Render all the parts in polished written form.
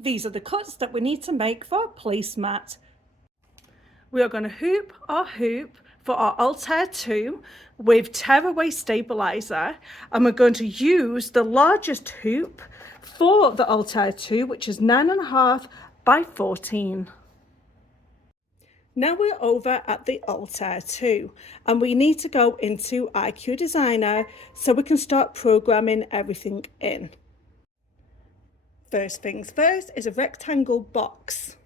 These are the cuts that we need to make for our placemat. We are going to hoop our hoop for our Altair 2 with tearaway stabilizer, and we're going to use the largest hoop for the Altair 2, which is 9.5 by 14. Now we're over at the Altair 2 and we need to go into IQ Designer so we can start programming everything in. First things first is a rectangle box.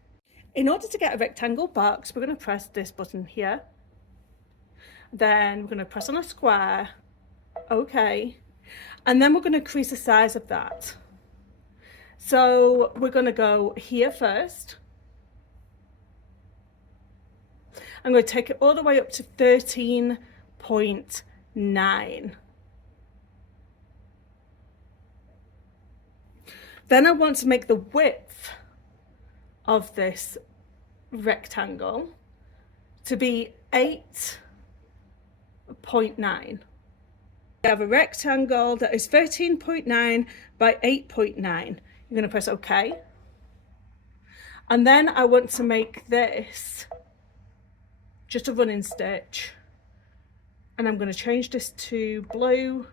In order to get a rectangle box, we're going to press this button here. Then we're going to press on a square, okay, and then we're going to increase the size of that. So we're going to go here first. I'm going to take it all the way up to 13.9. Then I want to make the width of this rectangle to be 8.9. We have a rectangle that is 13.9 by 8.9. You're going to press OK. And then I want to make this just a running stitch. And I'm going to change this to blue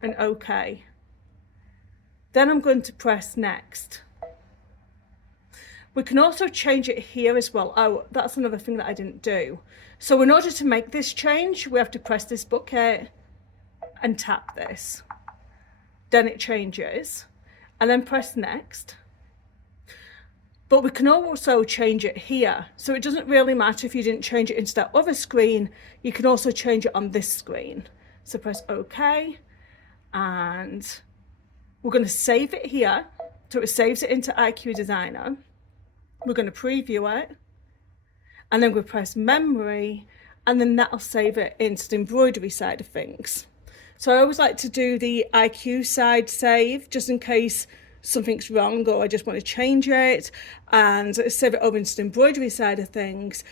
and OK. Then I'm going to press next. We can also change it here as well. Oh, that's another thing that I didn't do. So in order to make this change, we have to press this bucket and tap this. Then it changes. And then press next. But we can also change it here. So it doesn't really matter if you didn't change it into that other screen. You can also change it on this screen. So press OK. And we're going to save it here, so it saves it into IQ Designer. We're going to preview it, and then we'll press memory, and then that'll save it into the embroidery side of things. So I always like to do the IQ side save, just in case something's wrong or I just want to change it, and save it over into the embroidery side of things,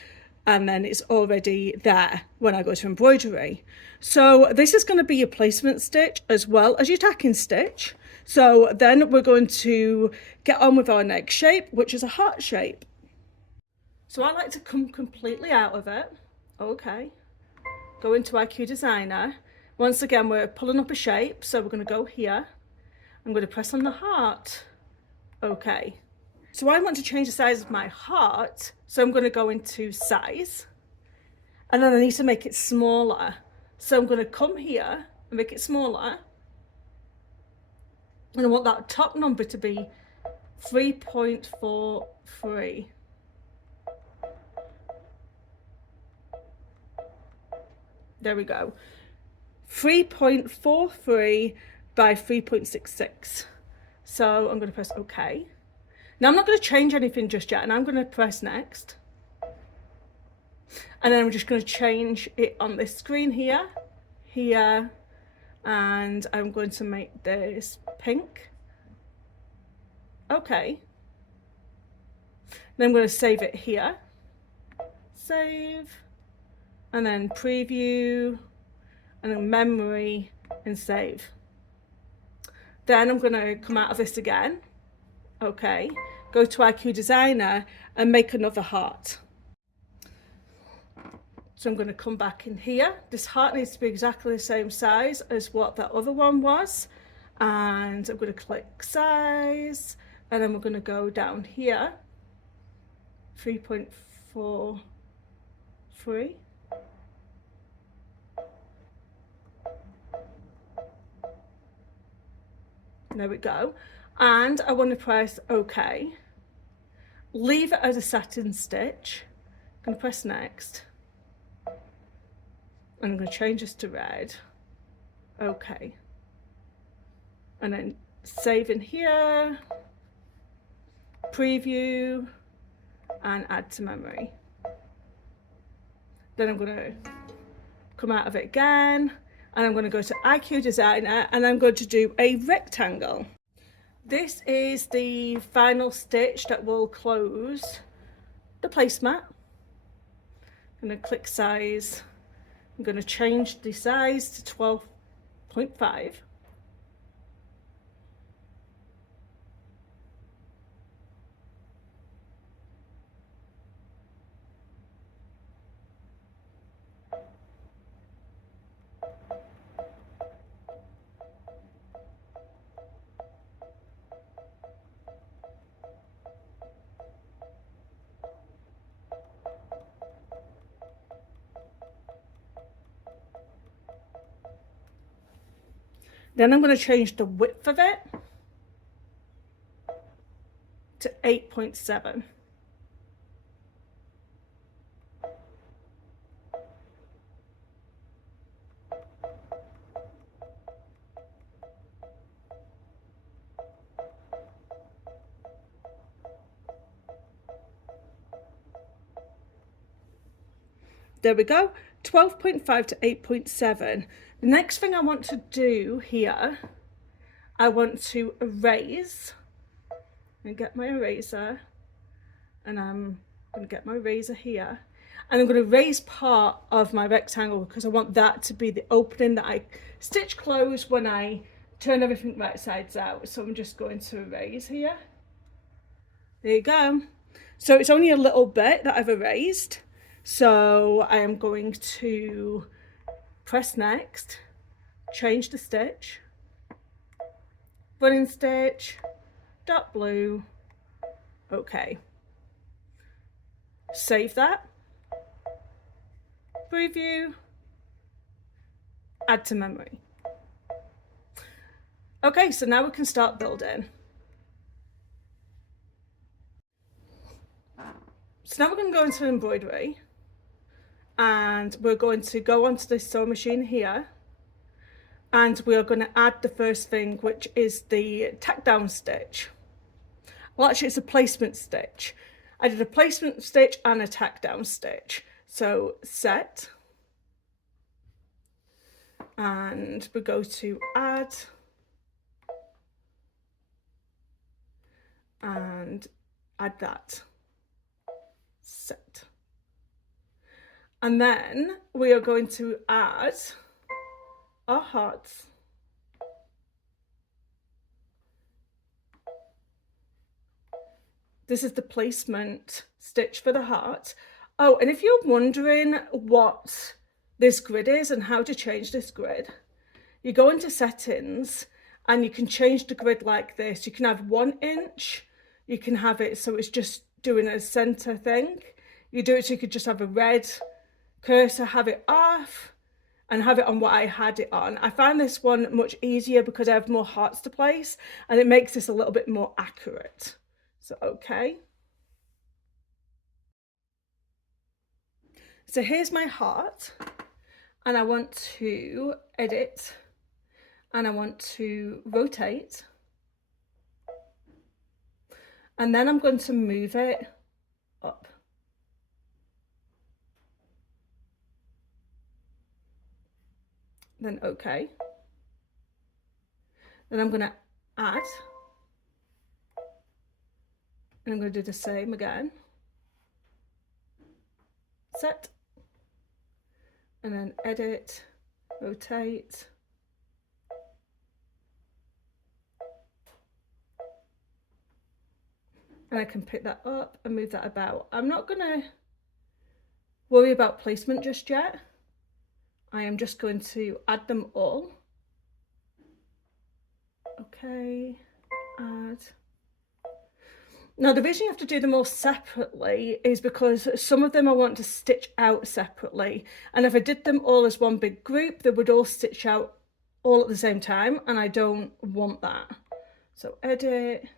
and then it's already there when I go to embroidery. So this is going to be your placement stitch as well as your tacking stitch. So then we're going to get on with our next shape, which is a heart shape. So I like to come completely out of it. Okay. Go into IQ Designer. Once again, we're pulling up a shape. So we're going to go here. I'm going to press on the heart. Okay. So I want to change the size of my heart. So I'm going to go into size. And then I need to make it smaller. So I'm going to come here and make it smaller. And I want that top number to be 3.43. There we go. 3.43 by 3.66. So I'm going to press OK. Now I'm not going to change anything just yet, and I'm going to press next. And then I'm just going to change it on this screen here, here, and I'm going to make this pink. Okay. Then I'm going to save it here. Save. And then preview. And then memory and save. Then I'm going to come out of this again. Okay. Go to IQ Designer and make another heart. So I'm going to come back in here. This heart needs to be exactly the same size as what that other one was. And I'm going to click size. And then we're going to go down here. 3.43. There we go. And I want to press OK. Leave it as a satin stitch. I'm going to press next. I'm going to change this to red. Okay. And then save in here, preview, and add to memory. Then I'm going to come out of it again, and I'm going to go to IQ Designer, and I'm going to do a rectangle. This is the final stitch that will close the placemat. I'm going to click size. I'm going to change the size to 12.5. Then I'm going to change the width of it to 8.7. There we go, 12.5 to 8.7. The next thing I want to do here, I want to erase and get my eraser, and I'm going to get my razor here, and I'm going to erase part of my rectangle because I want that to be the opening that I stitch close when I turn everything right sides out. So I'm just going to erase here. There you go. So it's only a little bit that I've erased. So I am going to press next, change the stitch, running stitch, dark blue, okay. Save that, preview, add to memory. Okay, so now we can start building. So now we're going to go into embroidery, and we're going to go onto this sewing machine here, and we are going to add the first thing, which is the tack down stitch. Well, actually it's a placement stitch. I did a placement stitch and a tack down stitch. So set, and we go to add, and add that, set. And then we are going to add our hearts. This is the placement stitch for the heart. Oh, and if you're wondering what this grid is and how to change this grid, you go into settings and you can change the grid like this. You can have 1 inch, you can have it so it's just doing a center thing. You do it so you could just have a red cursor, have it off, and have it on what I had it on. I find this one much easier because I have more hearts to place, and it makes this a little bit more accurate. So okay. So here's my heart, and I want to edit, and I want to rotate, and then I'm going to move it up. Then okay. Then I'm going to add, and I'm going to do the same again. Set, and then edit, rotate, and I can pick that up and move that about. I'm not going to worry about placement just yet. I am just going to add them all. Okay, add. Now the reason you have to do them all separately is because some of them I want to stitch out separately, and if I did them all as one big group, they would all stitch out all at the same time, and I don't want that. So edit,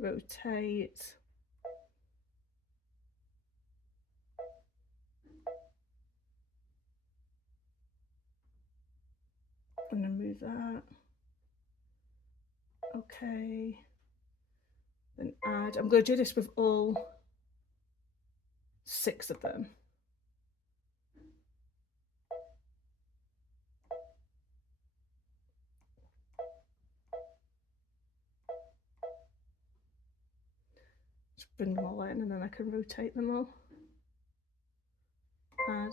rotate, I'm going to move that. Okay, then add. I'm going to do this with all 6 of them. Just bring them all in, and then I can rotate them all. Add.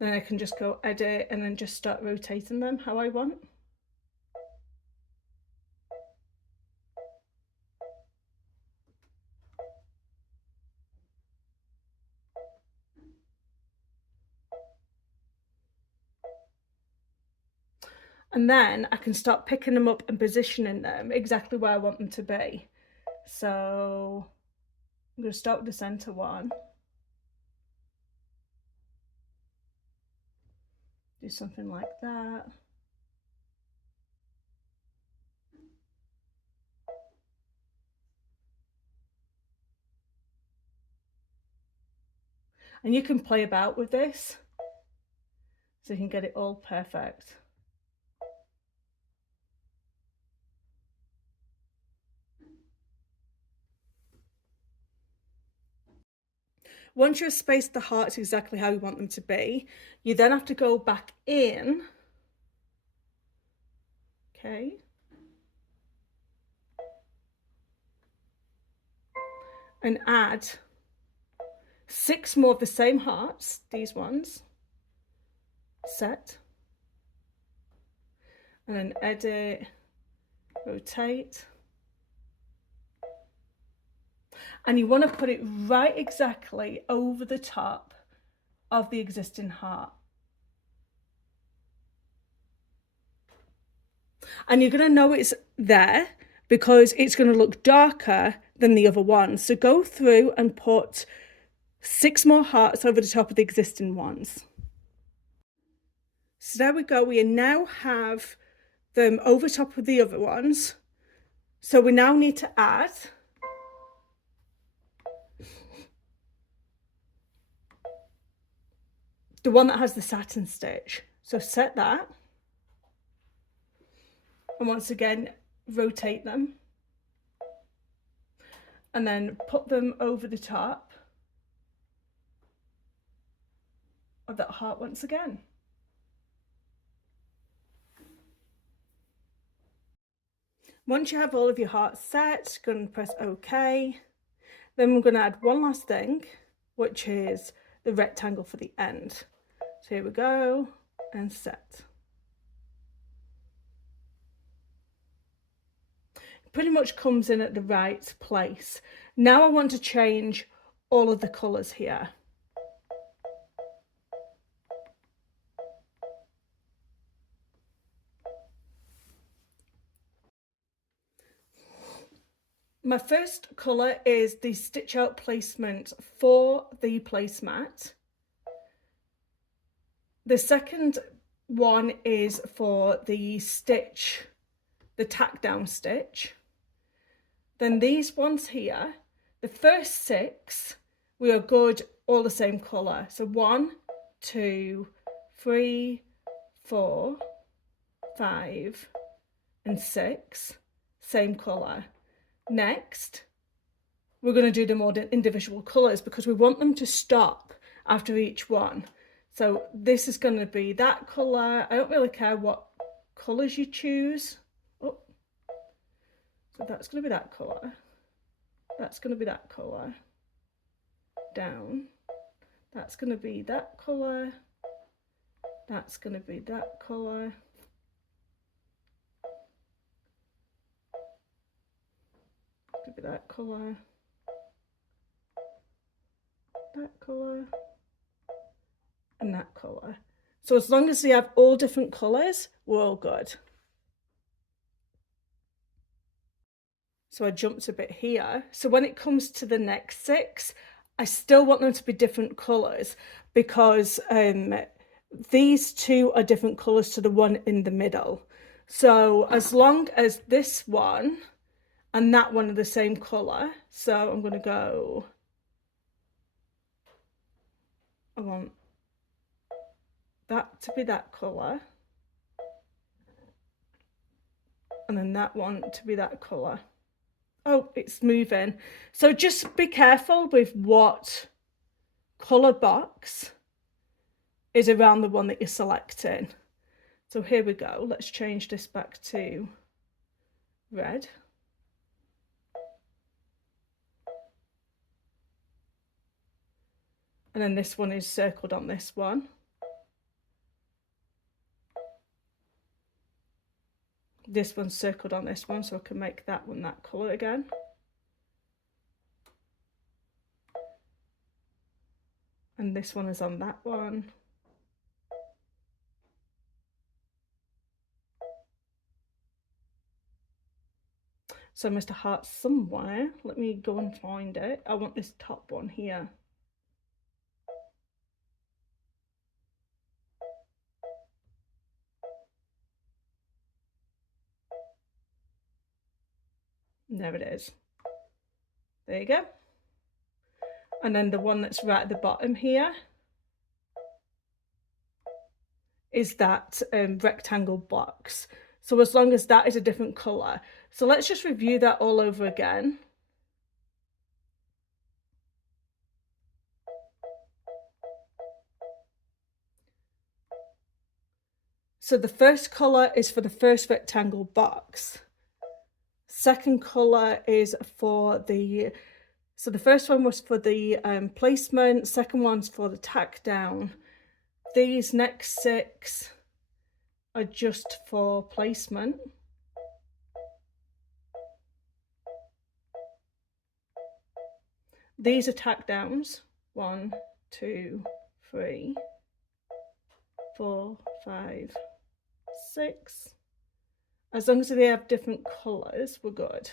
Then I can just go edit and then just start rotating them how I want. And then I can start picking them up and positioning them exactly where I want them to be. So I'm going to start with the center one. Do something like that. And you can play about with this so you can get it all perfect. Once you've spaced the hearts exactly how you want them to be, you then have to go back in, okay, and add 6 more of the same hearts, these ones, set, and then edit, rotate, and you want to put it right exactly over the top of the existing heart. And you're going to know it's there because it's going to look darker than the other one. So go through and put 6 more hearts over the top of the existing ones. So there we go. We now have them over top of the other ones. So we now need to add the one that has the satin stitch. So set that. And once again, rotate them. And then put them over the top of that heart once again. Once you have all of your hearts set, go and press OK. Then we're going to add one last thing, which is the rectangle for the end. So here we go, and set. It pretty much comes in at the right place. Now I want to change all of the colours here. My first colour is the stitch out placement for the placemat. The second one is for the stitch, the tack down stitch. Then these ones here, the first 6, we are good all the same colour. So 1, 2, 3, 4, 5, and 6, same colour. Next, we're going to do them all in individual colours because we want them to stop after each one. So this is going to be that colour. I don't really care what colours you choose. Oh. So that's going to be that colour. That's going to be that colour. Down. That's going to be that colour. That's going to be that colour. Could be that colour. That colour. And that colour. So as long as we have all different colours, we're all good. So I jumped a bit here. So when it comes to the next 6, I still want them to be different colours because these 2 are different colours to the one in the middle. So as long as this one and that one are the same colour, so I'm going to go, I want that to be that colour, and then that one to be that colour. Oh, it's moving. So just be careful with what colour box is around the one that you're selecting. So here we go. Let's change this back to red. And then this one is circled on this one. This one's circled on this one, so I can make that one that colour again. And this one is on that one. So I missed a heart somewhere. Let me go and find it. I want this top one here. There it is. There you go. And then the one that's right at the bottom here is that rectangle box. So as long as that is a different colour. So let's just review that all over again. So the first colour is for the first rectangle box. Second colour is for the, so the first one was for the placement, second one's for the tack down. These next 6 are just for placement. These are tack downs. 1, 2, 3, 4, 5, 6. As long as they have different colours, we're good.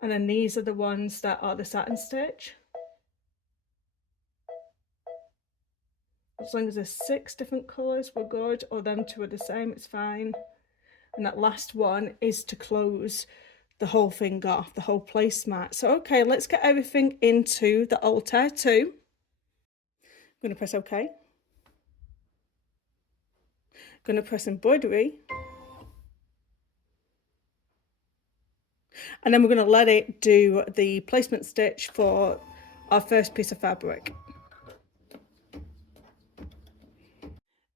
And then these are the ones that are the satin stitch. As long as there's 6 different colours, we're good, or them 2 are the same, it's fine. And that last one is to close the whole thing off, the whole placemat. So okay, let's get everything into the Altair 2. I'm going to press OK. Going to press embroidery, and then we're going to let it do the placement stitch for our first piece of fabric.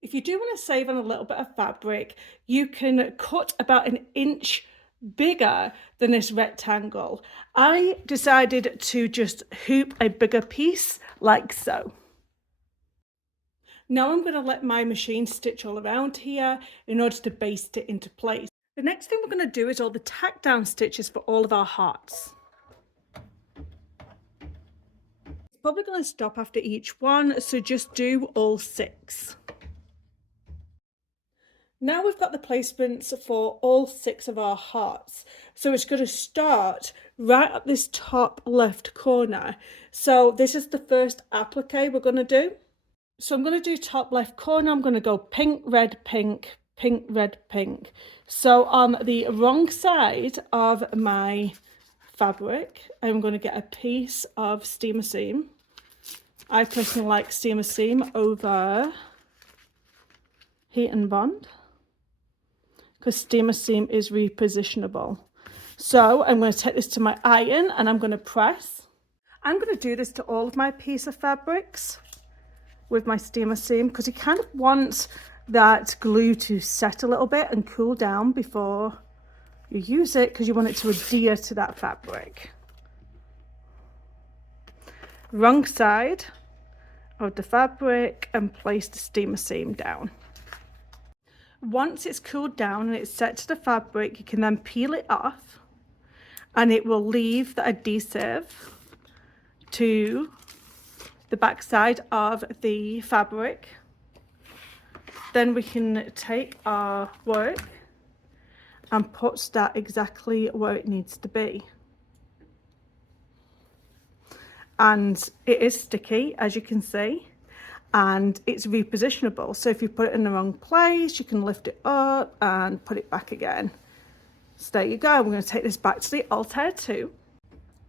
If you do want to save on a little bit of fabric, you can cut about 1 inch bigger than this rectangle. I decided to just hoop a bigger piece like so. Now I'm going to let my machine stitch all around here in order to baste it into place. The next thing we're going to do is all the tack down stitches for all of our hearts. It's probably going to stop after each one, so just do all 6. Now we've got the placements for all 6 of our hearts. So it's going to start right at this top left corner. So this is the first applique we're going to do. So I'm going to do top left corner. I'm going to go pink, red, pink, pink, red, pink. So on the wrong side of my fabric, I'm going to get a piece of steamer seam. I personally like steamer seam over heat and bond, because steamer seam is repositionable. So I'm going to take this to my iron and I'm going to press. I'm going to do this to all of my piece of fabrics with my steamer seam, because you kind of want that glue to set a little bit and cool down before you use it, because you want it to adhere to that fabric. Wrong side of the fabric and place the steamer seam down. Once it's cooled down and it's set to the fabric, you can then peel it off and it will leave the adhesive to the back side of the fabric. Then we can take our work and put that exactly where it needs to be. And it is sticky, as you can see, and it's repositionable. So if you put it in the wrong place, you can lift it up and put it back again. So there you go. We're going to take this back to the Altair 2.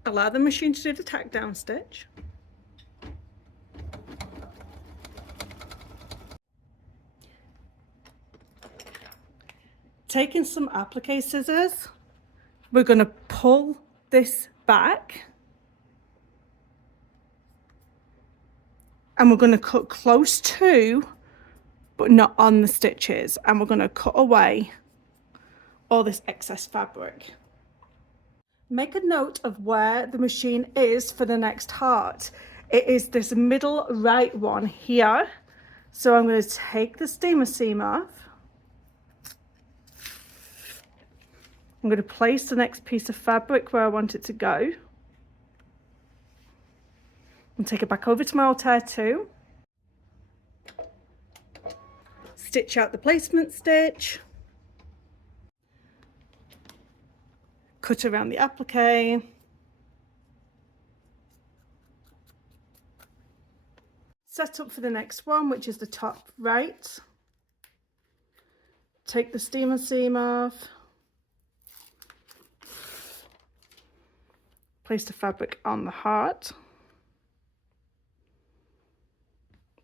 Allow the machine to do the tack down stitch. Taking some applique scissors, we're going to pull this back and we're going to cut close to, but not on the stitches, and we're going to cut away all this excess fabric. Make a note of where the machine is for the next heart. It is this middle right one here. So I'm going to take the steamer seam off. I'm going to place the next piece of fabric where I want it to go. And take it back over to my Altair 2. Stitch out the placement stitch. cut around the applique. Set up for the next one, which is the top right. Take the steamer seam off. Place the fabric on the heart.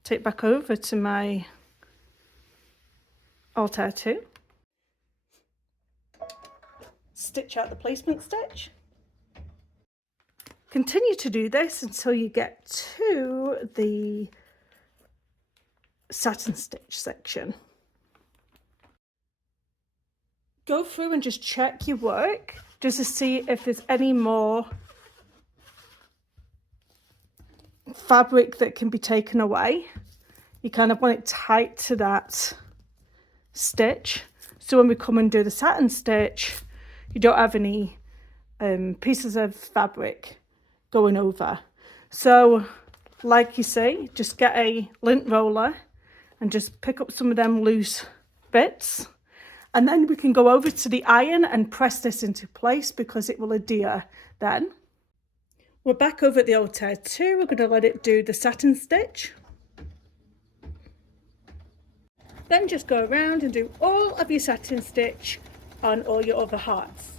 Take back over to my Altair 2. Stitch out the placement stitch. Continue to do this until you get to the satin stitch section. Go through and just check your work just to see if there's any more fabric that can be taken away. You kind of want it tight to that stitch, so when we come and do the satin stitch, you don't have any pieces of fabric going over. So like you see, just get a lint roller and just pick up some of them loose bits, and then we can go over to the iron and press this into place because it will adhere then. We're back over at the Altair 2. We're going to let it do the satin stitch. Then just go around and do all of your satin stitch on all your other hearts.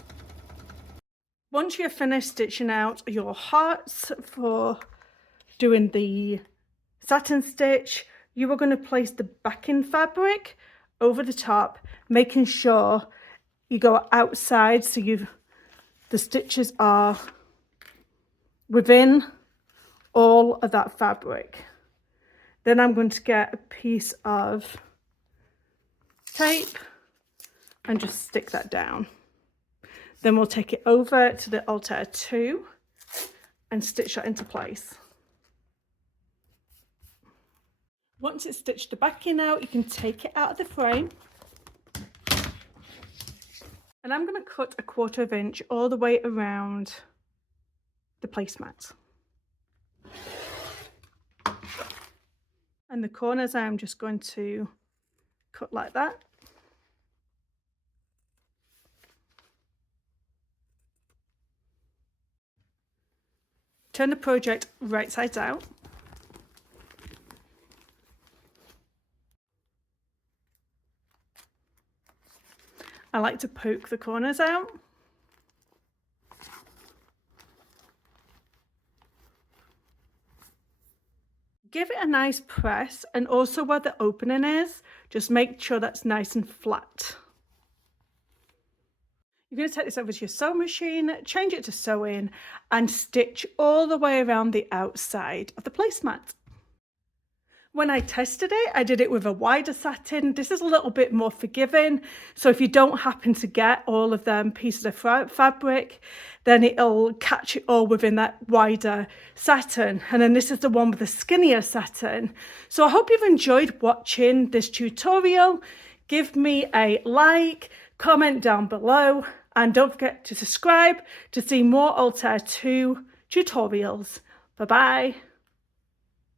Once you're finished stitching out your hearts for doing the satin stitch, you are going to place the backing fabric over the top, making sure you go outside so the stitches are within all of that fabric. Then I'm going to get a piece of tape and just stick that down. Then we'll take it over to the Altair 2 and stitch that into place. Once it's stitched the backing out, you can take it out of the frame. And I'm going to cut a 1/4 inch all the way around the placemat. And the corners I'm just going to cut like that. Turn the project right sides out. I like to poke the corners out. Give it a nice press, and also where the opening is, just make sure that's nice and flat. You're going to take this over to your sewing machine, change it to sewing, and stitch all the way around the outside of the placemat. When I tested it, I did it with a wider satin. This is a little bit more forgiving, so if you don't happen to get all of them pieces of fabric, then it'll catch it all within that wider satin. And then this is the one with the skinnier satin. So I hope you've enjoyed watching this tutorial. Give me a like, comment down below, and don't forget to subscribe to see more Altair 2 tutorials. Bye bye.